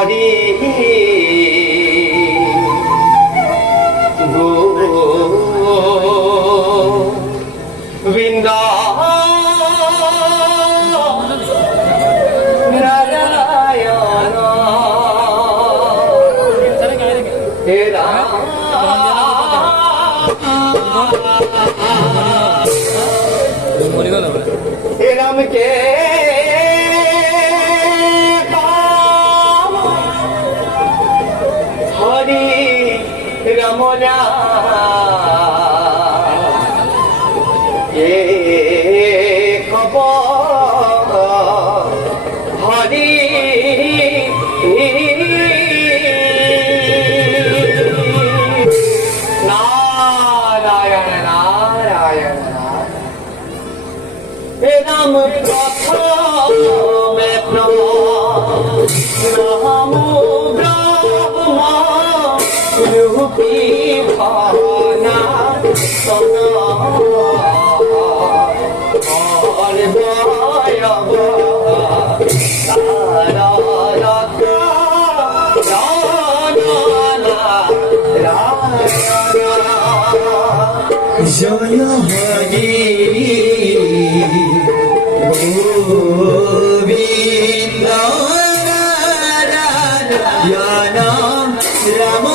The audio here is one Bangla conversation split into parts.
হরি গোবিন্দ নারায়ণ হে রাম হে রাম কে হরি রমনা কব হরি নারায়ণ নারায়ণ হে রাম প্রথমে নাম ব্রহ্মা রূপী ভানা সনা জয় হরি গোবিন্দ নারায়ণ রাম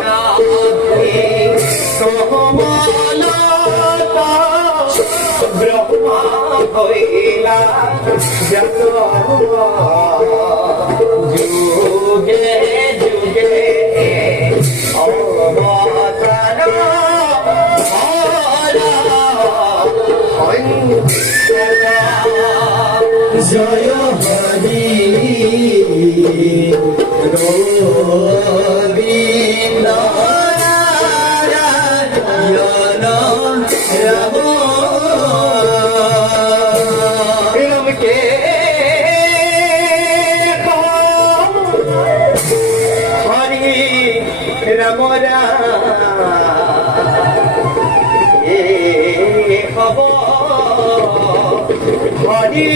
রাম সোমলতা ব্রহ্মা হইলা যত যুগে যুগে অবতার জয় হরি গোবিন্দ নারায়ণ রাম রাম কে হরি রাম খবর হরি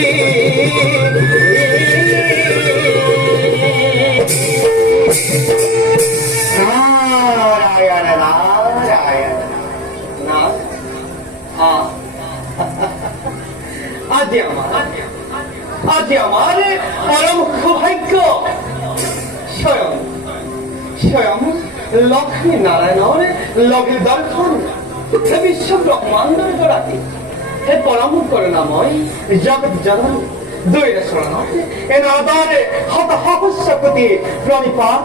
নারায়ণ নারায়ণ না আজ আমার পরম সৌভাগ্য স্বয়ং স্বয়ং লক্ষ্মী নারায়ণের লগে দর্শন বিশ্ব ব্রহ্মাণ্ডের জড়াতে হে পরম করুণাময় জগৎ জননী দৈর শরণ এ নাদারে হত হস্যপতি প্রণিপাত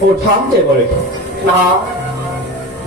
ও ঠামতে বলে না